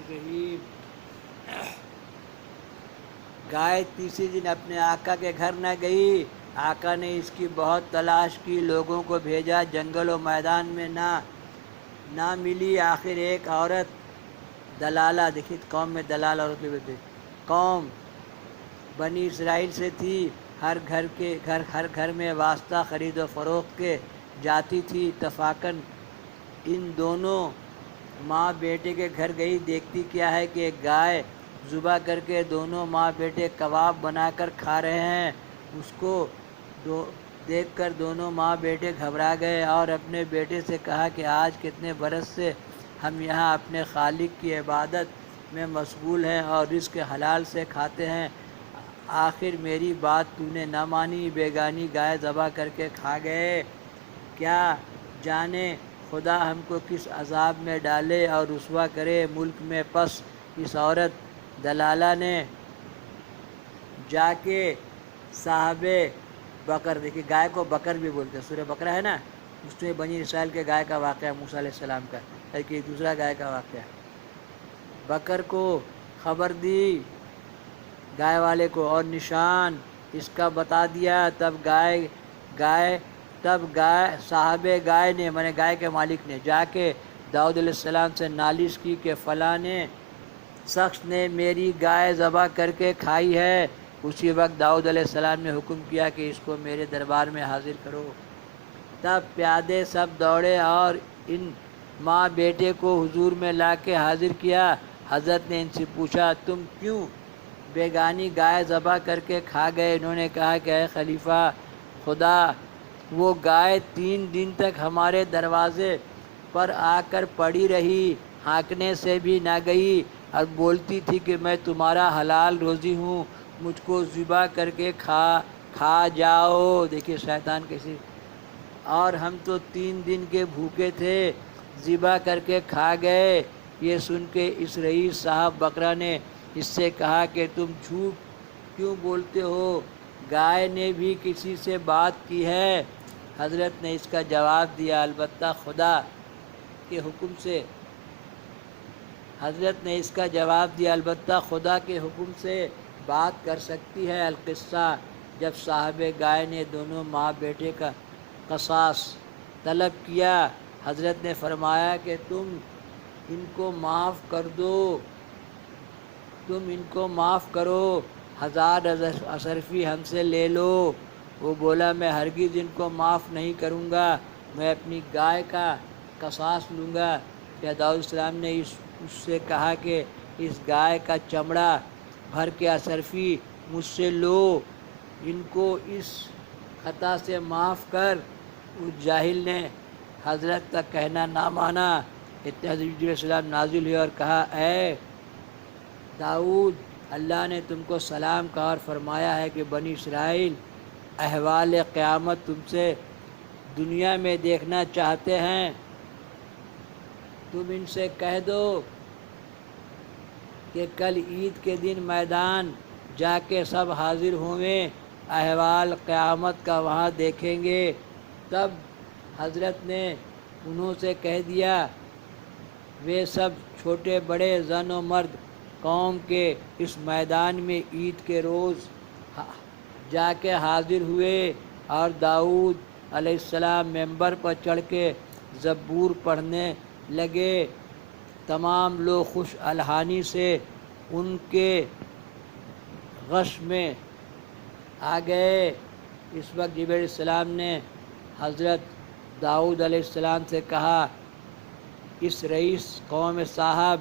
الرحیم۔ گائے تیسری دن اپنے آقا کے گھر نہ گئی۔ آقا نے اس کی بہت تلاش کی، لوگوں کو بھیجا، جنگل و میدان میں نہ ملی۔ آخر ایک عورت دلالہ، دیکھیے قوم میں دلال عورت بھی، قوم بنی اسرائیل سے تھی، ہر گھر میں واسطہ خرید و فروخت کے جاتی تھی۔ اتفاقاً ان دونوں ماں بیٹے کے گھر گئی، دیکھتی کیا ہے کہ ایک گائے ذبح کر کے دونوں ماں بیٹے کباب بنا کر کھا رہے ہیں۔ اس کو دیکھ کر دونوں ماں بیٹے گھبرا گئے اور اپنے بیٹے سے کہا کہ آج کتنے برس سے ہم یہاں اپنے خالق کی عبادت میں مشغول ہیں اور رزق حلال سے کھاتے ہیں، آخر میری بات تو نے نہ مانی، بیگانی گائے ذبح کر کے کھا گئے۔ کیا جانے خدا ہم کو کس عذاب میں ڈالے اور رسوا کرے ملک میں۔ پس اس عورت دلالہ نے جا کے صاحب بکر، دیکھیے گائے کو بکر بھی بولتے ہیں، سورہ بقرہ ہے نا، اس میں بنی اسرائیل کے گائے کا واقعہ، موسیٰ علیہ السلام کا، بلکہ دوسرا گائے کا واقعہ، بکر کو خبر دی گائے والے کو اور نشان اس کا بتا دیا۔ تب صاحب گائے نے، مانے گائے کے مالک نے، جا کے داؤد علیہ السلام سے نالش کی کہ فلاں شخص نے میری گائے ذبح کر کے کھائی ہے۔ اسی وقت داؤد علیہ السلام نے حکم کیا کہ اس کو میرے دربار میں حاضر کرو۔ تب پیادے سب دوڑے اور ان ماں بیٹے کو حضور میں لا کے حاضر کیا۔ حضرت نے ان سے پوچھا تم کیوں بیگانی گائے ذبح کر کے کھا گئے؟ انہوں نے کہا کہ اے خلیفہ خدا، وہ گائے 3 دن تک ہمارے دروازے پر آ کر پڑی رہی، ہانکنے سے بھی نہ گئی اور بولتی تھی کہ میں تمہارا حلال روزی ہوں، مجھ کو ذبح کر کے کھا جاؤ۔ دیکھیے شیطان کیسی، اور ہم تو 3 دن کے بھوکے تھے، ذبح کر کے کھا گئے۔ یہ سن کے اس رئیس صاحب بکرا نے اس سے کہا کہ تم جھوٹ کیوں بولتے ہو؟ گائے نے بھی کسی سے بات کی ہے؟ حضرت نے اس کا جواب دیا البتہ خدا کے حکم سے، خدا کے حکم سے بات کر سکتی ہے۔ القصہ، جب صاحب گائے نے دونوں ماں بیٹے کا قصاص طلب کیا، حضرت نے فرمایا کہ تم ان کو معاف کرو، 1000 اشرفی ہم سے لے لو۔ وہ بولا میں ہرگز ان کو معاف نہیں کروں گا، میں اپنی گائے کا قصاص لوں گا۔ کیا داؤد السلام نے اس سے کہا کہ اس گائے کا چمڑا بھر کے اشرفی مجھ سے لو، ان کو اس خطا سے معاف کر۔ اس جاہل نے حضرت کا کہنا نہ مانا۔ اتنے حضرت علیہ السلام نازل ہوئے اور کہا اے داؤد، اللہ نے تم کو سلام کہا اور فرمایا ہے کہ بنی اسرائیل احوال قیامت تم سے دنیا میں دیکھنا چاہتے ہیں، تم ان سے کہہ دو کہ کل عید کے دن میدان جا کے سب حاضر ہوئے، احوال قیامت کا وہاں دیکھیں گے۔ تب حضرت نے انہوں سے کہہ دیا، وہ سب چھوٹے بڑے زن و مرد قوم کے اس میدان میں عید کے روز جا کے حاضر ہوئے اور داؤد علیہ السلام ممبر پر چڑھ کے زبور پڑھنے لگے۔ تمام لوگ خوش الحانی سے ان کے غش میں آ گئے۔ اس وقت جبرائیل علیہ السلام نے حضرت داؤد علیہ السلام سے کہا، اس رئیس قوم صاحب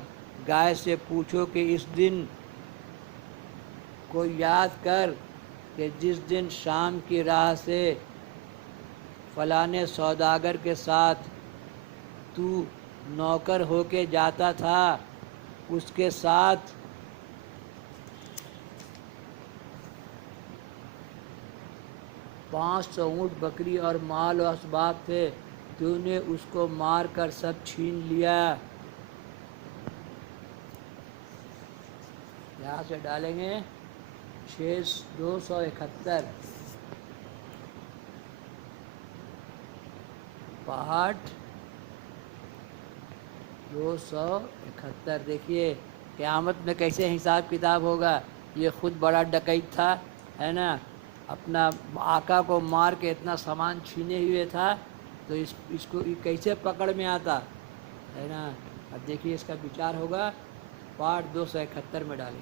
گائے سے پوچھو کہ اس دن کو یاد کر کہ جس دن شام کی راہ سے فلاں سوداگر کے ساتھ تو نوکر ہو کے جاتا تھا، اس کے ساتھ 500 اونٹ بکری اور مال و اسباب تھے، تو نے اس کو مار کر سب چھین لیا۔ یہاں سے ڈالیں گے 271 پارٹ 271 دیکھیے قیامت میں کیسے حساب کتاب ہوگا. یہ خود بڑا ڈکیت تھا ہے نا, اپنا آقا کو مار کے اتنا سامان چھینے ہوئے تھا, تو اس کو کیسے پکڑ میں آتا ہے نا. اب دیکھیے اس کا بچار ہوگا, پارٹ 271 میں ڈالیں.